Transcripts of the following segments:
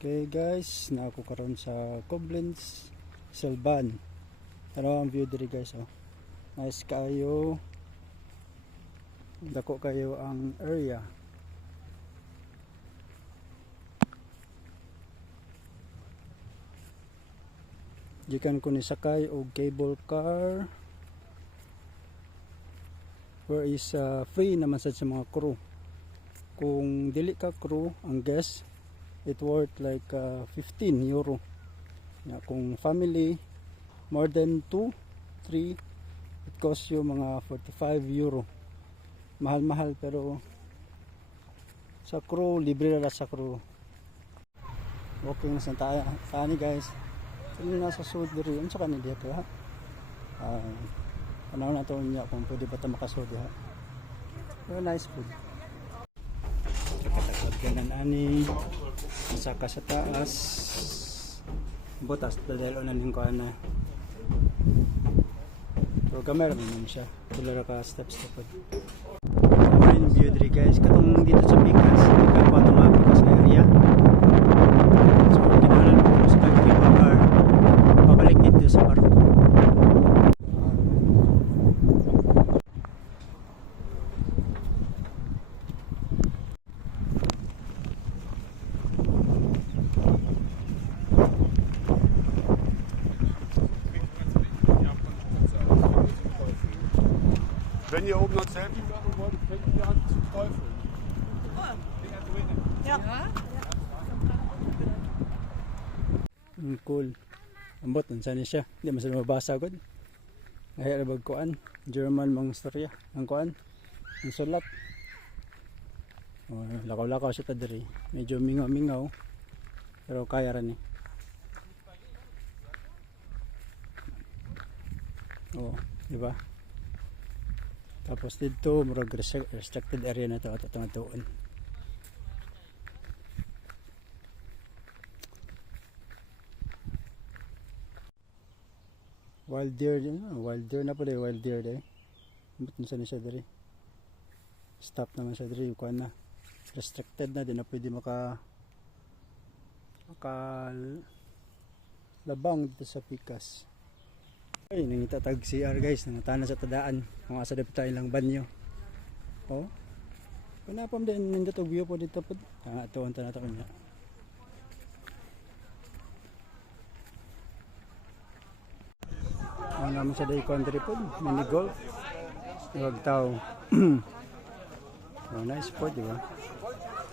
Okay guys, na ako karon sa Koblenz, Selban. Ano ang view diri guys, oh. Nice kayo. Dako kayo ang area. Gikan ko ni sakay og cable car. Where is free naman sa mga crew. Kung dili ka crew, ang guest it worth like 15 euro. Kung family more than 2, 3, it costs you mga 45 euro. Mahal-mahal pero sa crew, libre na sa crew. Walking na sa tani guys. Kung nasa sud diri, unsa kanil dito ha? Panahon na to niya kung pwede ba ta makasud ha. Very nice food. Katagod kanan ani saka sa taas butas dahil na ning kuan na pero camera naman siya tulad ka steps po yung view diri guys katong dito sa Pikas ikaw pa itong Pikas na area so kinahanglan ko sa kag-car pabalik dito sa parko. Wenn ihr oben noch Selfie machen wollt, fängt ihr an zu träufeln. Ja. Cool. Ambot unsa ni siya? Di man sa mabasa gud. Ay bag kuan, German mang istorya. Ang kuan, ang sulat. Oh, lakaw-lakaw siya ta diri. Medyo mingaw-mingaw. Pero kaya ra ni. Oh, di ba? Tapos dito murag restricted area na to at itong tuon. Wild deer din, wild deer na pala, wild deer din. But nasa na siya diri. Stop naman siya diri, kuan na. Restricted na, di na pwede maka labang dito sa Pikas. Ay, nangitatag CR guys, nangatana sa tadaan. Kung asa dito tayo lang banyo. Oh. Kunapam din nindot og view po dito po. Tuon ta nato kanya. Ang naman sa day country po, mini golf. Wag tao. Oh, nice spot, di ba?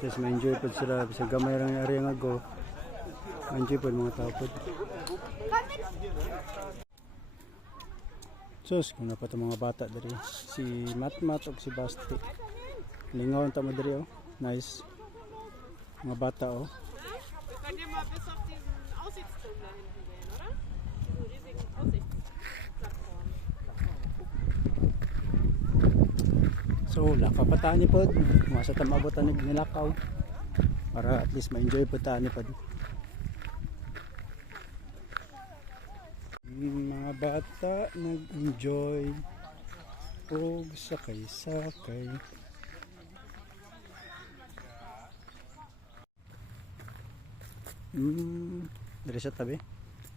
Just ma-enjoy po sila sa gamay lang area nga golf. Enjoy po mga tao po. Sus, kung napat ang mga bata dari si Matmat o si Basti lingaw ang tamo dari oh. Nice mga bata oh. So lakapataan ni pod masa tamabotan nilakaw para at least ma-enjoy po tani pod. Mga bata nag-enjoy o sakay-sakay. Dari sa tabi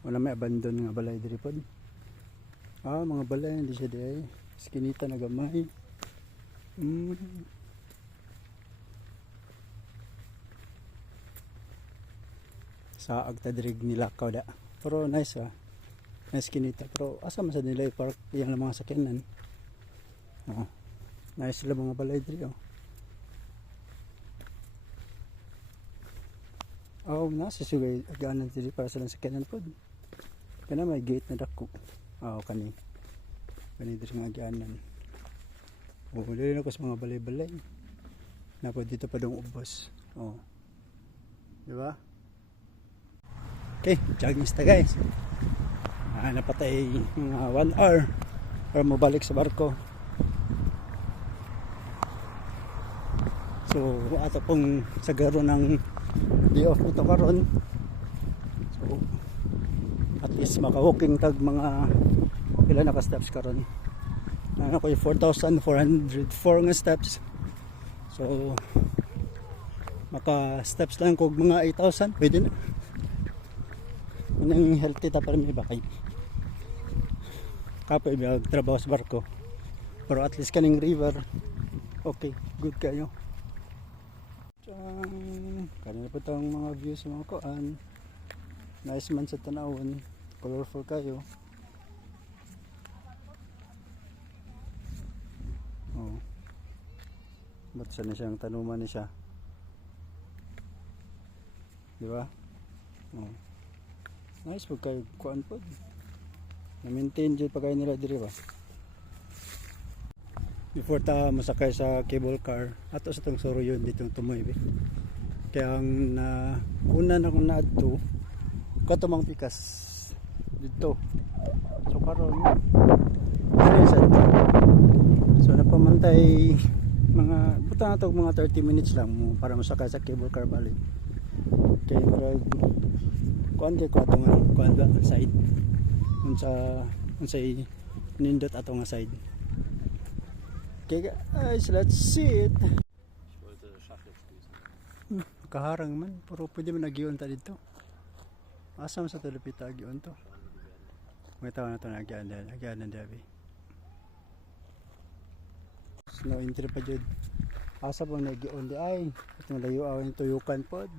wala may abandon nga balay diri pod. Mga balay hindi siya di skinita na gamay. Saag ta diri nilakaw da pero nice nice kinita pero asa man sa nila park yang mga sakyanan. Nice sila mga balay diri oh. Nasa sugay aganan diri para sa sakyanan pod. Kana may gate na dako. Kani diri nga aganan. Dili na ko sa mga balay-balay. Napod dito pa dong ubos. Di ba? Okay, jogging sta guys. Napatay mga 1 hour para mabalik sa barko. So ato pong sagaro ng day off nito karon. So at least maka-walking tag mga ilan na ka steps karon. Ako yung 4,404 nga steps. So Maka steps lang kog mga 8,000 pwede na. Unang healthy ta para may bakay. Kapoy biyag trabaho sa barko. Pero at least kaning river okay, good kayo. Kanina po itong mga views mga kuan. Nice man sa tanawon, colorful kayo. Oh. Ba't sana siyang tanuman niya siya? Di ba? Oh. Nice po kayo kuan po. Na-maintain dyan pa kayo nila diri ba? Before ta masakay sa cable car, ato sa tong soro yun dito tumoy be. Kaya ang una na kung naadto katumang pikas dito. So karon so nagpamantay mga buta na to mga 30 minutes lang mo para masakay sa cable car balik. Kaya marag kuan kay kuan ba side unsay nindot ato nga side. Okay guys, let's see it. Ich wollte Schach jetzt grüßen. Kaharang man, pero pwede man nagiyon ta dito. Asam sa tulipita agiyon to. May tawa na to nagiyan ng dabi. Snow entry pa jud. Asa po nagiyon di ay. Itong layo awin tuyukan pod.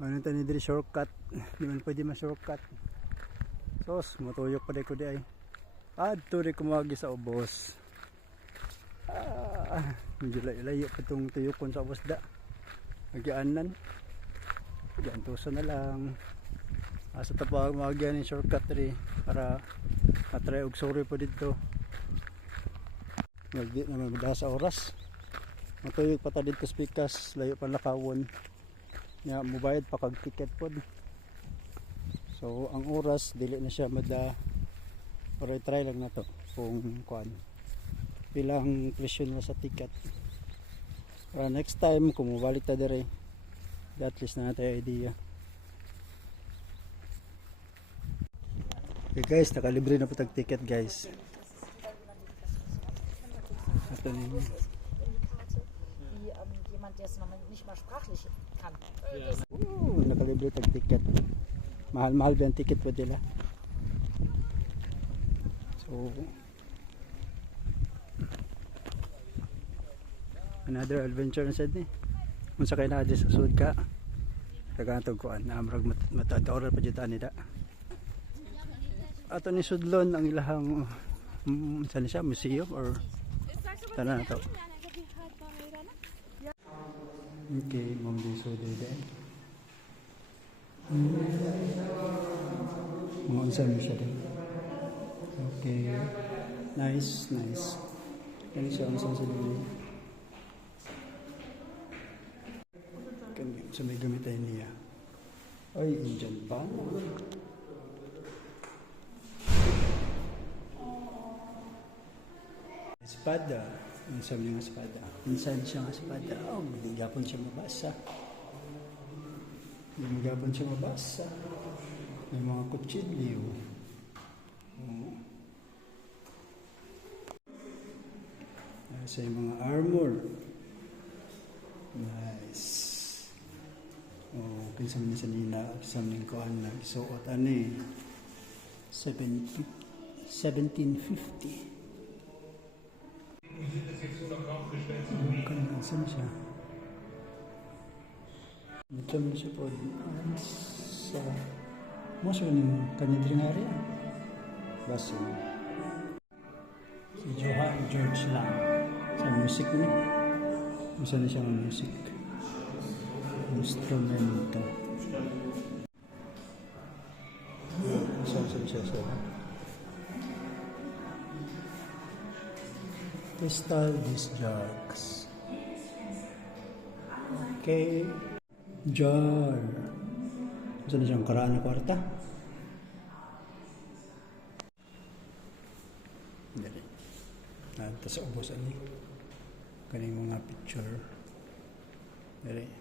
Ano tani diri shortcut. Di man pwede ma-shortcut. Sos, matuyok pa di ko di ay. Adto ri kumagi sa ubos. Medyo layo pa itong tuyukon sa ubos da. Nagyanan. Gantuso na lang. Asa tapawag magyan yung shortcut ri para matry og sorry po dito. Magdi na magda sa oras. Matuyok pa ta dito sa pikas, layo pa lakawon. Ya mobayad pa kag ticket pod. So ang oras dili na siya mada. Pero try lang na to kung kuan. Pilang presyo na sa ticket. Para next time kung mabalik ta dire, at least na natin idea. Okay guys, nakalibre na po tag ticket guys. Ito na yun. Wie jemand, der es noch nicht mal sprachlich kann. Nakalibre tag ticket. Mahal-mahal ba ang ticket po nila? So another adventure na sad ni. Unsa kay na sa sud ka? Tagatog kuan na amrag matadora pa jud ani da. Ato ni sudlon ang ilahang saan siya museum or tanan na to. Okay, mom di so de. Mo unsa mi siya din. Okay. Nice. Kani siya ang sa dili. Sa may gamitan niya ay Indian pa espada ang sabi nga espada minsan siya nga espada hindi gapon siya mabasa may mga kutsilyo sa mga armor nice. Kinsa man sa nina sa ning kuan na isuot ani 1750. Kan saan siya? Ito mo siya po sa most of yung kanya dring area basta si Johan George lang sa music niya saan siya ng music instrumento saan siya sa crystal disc jugs okay jar saan siyang karaan na kwarta dali nanta sa ubos ani kaning mga picture dali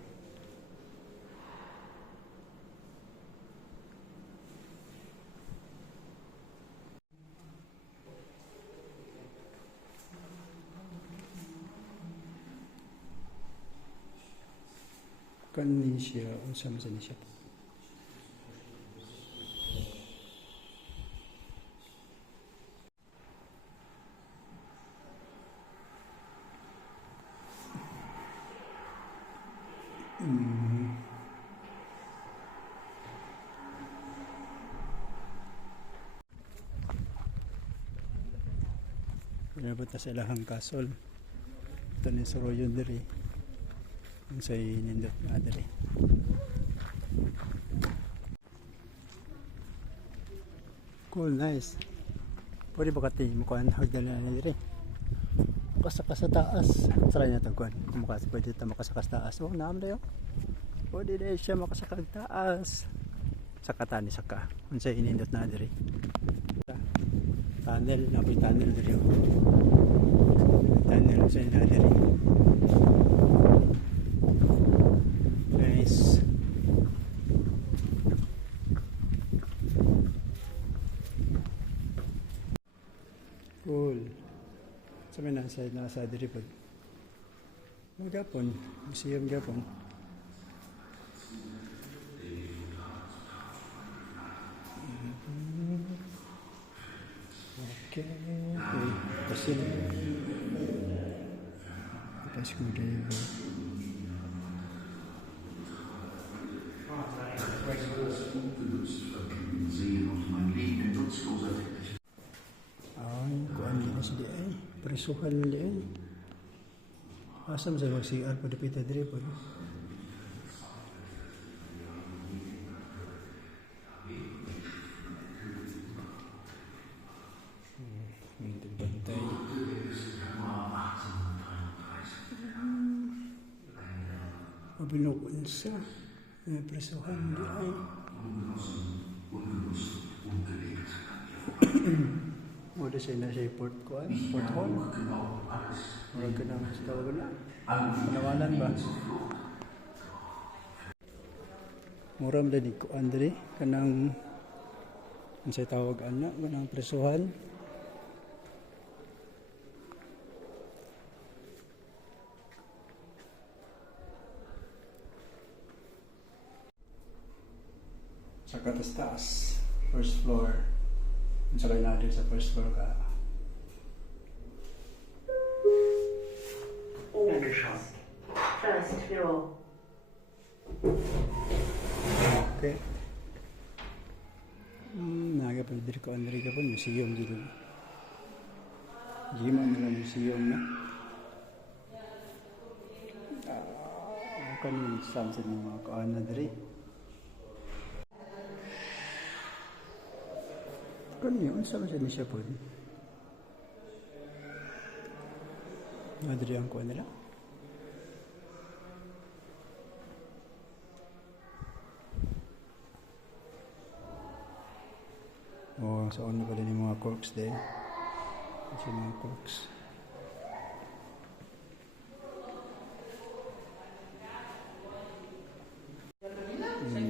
Kanin siya, unsa man sa siya. Pinabot na sa ilahang kasol. Ito ni Soroyon diri. Ang say nindot na diri. Cool, nice. Pwede ba kati mukuhan hagdan na diri? Makasaka sa taas. Try na ito kuhan. Kung pwede ito makasaka sa taas. Oh, naam na yun. Pwede na siya makasaka sa taas. Saka tani saka. Ang say nindot na diri. Tunnel, napoy tunnel diri. Tunnel sa ina diri. Nice. Cool. Sa may nasa diri po. Magapon, museum gapon. Okay. Kasi screwdriver. Ay, kuan din na siya ay. Presuhan nila ay. Asam sa mga CR pa dapita diri po. Bantay. Mabinukon sa may presuhan di ay. Muna siya na siya port ko ay. Port hall. Murag ka na sa tawag na. Panawalan ba? Muram na di ko Andre. Kanang ang say tawag anak. Kanang presuhan. Sa katas-taas, first floor. Sa kayo natin sa first floor ka. Obergeschoss. First floor. Okay. Nagapag diri ko Andre ka po, museum dito. Gima nila museum na. Kanin samson ng mga kaan na diri. Kani yun, sama siya niya po. Nadiri ang kuha nila. Oh, sa una pala ni mga corks din. Kasi mga corks.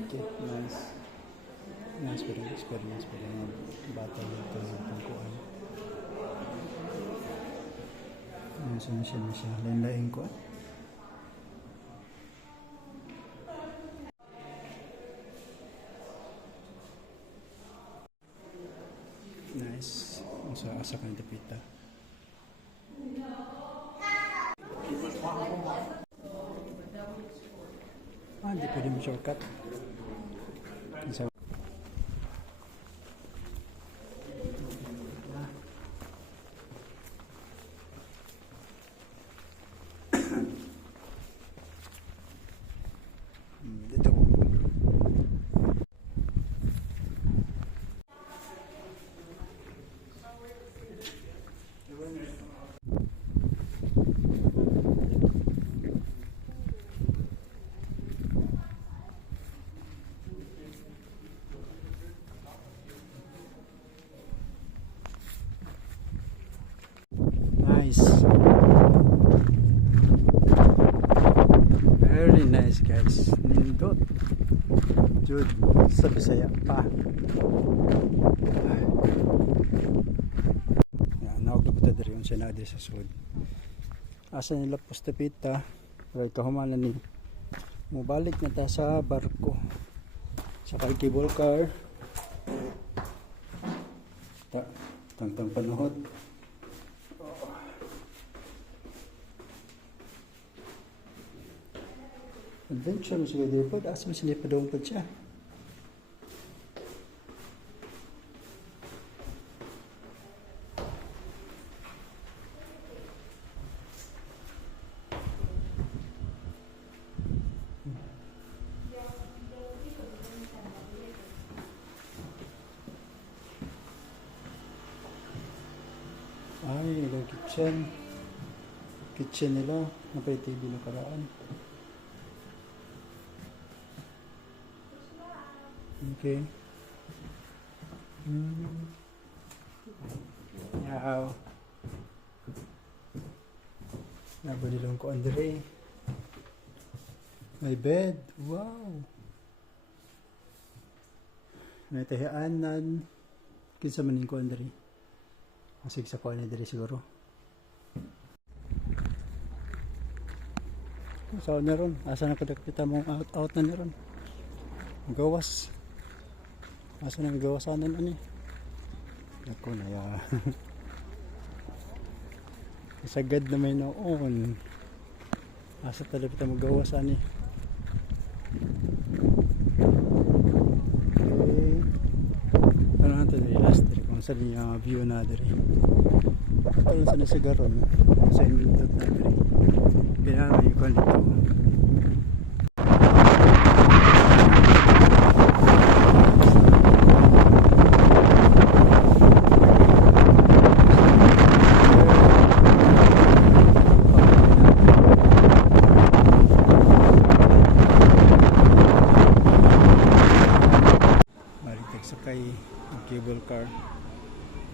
Okay, nice. Nice experience pa rin mga bata dito sa tangkuan. Saan siya na siya? Lain-lain ko. Nice. Ang sa kang dapita. Hindi pwede mo shortcut. Dito. Nice. Very nice guys. Nindot. Dude, sa Bisaya pa. Yan, nawag na puta dari yung sinadi sa sud. Asa nila postapita. Right, kahumanan ni Mubalik na ta sa barko. Sa cable car. Tangtang panuhot. Adventure mo siya dito. Asa mo siya padong pa siya. Ay, ilang kitchen. Kitchen nila. Napay TV na karaan. Okay. Yaw. Nabalilong ko Andre. My bed. Wow. May tahianan. Kinsa manin ko Andre. Masig sa kuha na diri siguro. Saan na ron? Asa na kadakita mong out na ron? Gawas. Asa na gawasanan ani? Ako na ya. Sagad na may noon. Asa talaga kita magawas ani? Okay. Ano na ito last trip? Kung saan yung view na diri. Alam sa nasigaron. Sa inventot na diri. Pinala yung kwan dito. Balik sakay ang cable car.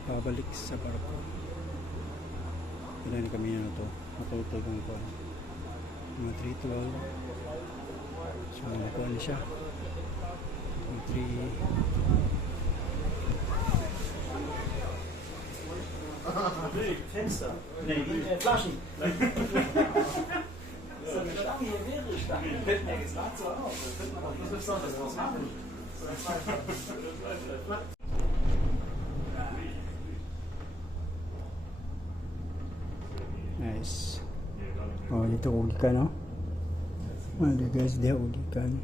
Babalik sa barko. Ilan kami na to. Matutog ang kuwan. Mga 312. So nakuha na siya. Yung 3. Fenster. Nee, Flaschen. Das ist eine Stange, hier mehrere Stangen. Hätten wir gesagt, so auch. Das ist doch das, was machen. Nice. Oh, dito ugikan, no? Ano guys, dito ugikan.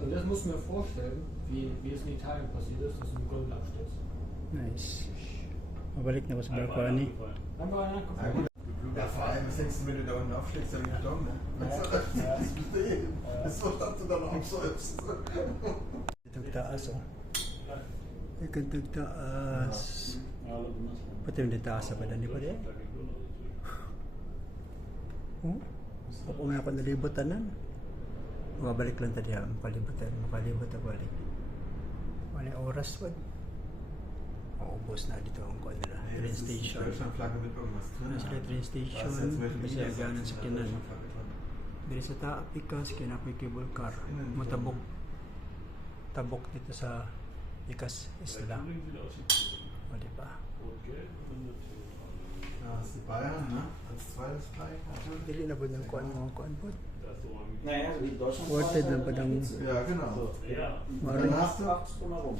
Und das muss man vorstellen, wie es in Italien passiert ist, dass ein Gondel abstürzt. Nice. Mabalik na ba sa barko, ani? Einfach angucken. Ja, vor allem, was denkst du, wenn du da unten aufschlägst, dann wieder dumm, ne? Das ist so, dass du dann absäufst. Itong taas, oh. Itong taas. Pati yung taas sa badan, di ba di? Oh? Ako nga ako nalibutan Mabalik lang tadi ha, makalibot na balik. Wala oras pa. Maubos na dito ang kuha nila. Train station. Deutschlandflagge mit irgendwas drin. Nasa train station. Kasi aganan sa kinan. Dili sa Taapikas, kinapay cable car. Matabok. Tabok dito sa Ikas Isla. O diba? Ja, das ist die Bayern, ne? Als zweites gleich. Dili na ba ng kuha mga kuha po? Naja, so wie Deutschland. Worth it lang pa ng Ja, genau. Ja. Maraming Danach Acht drumherum.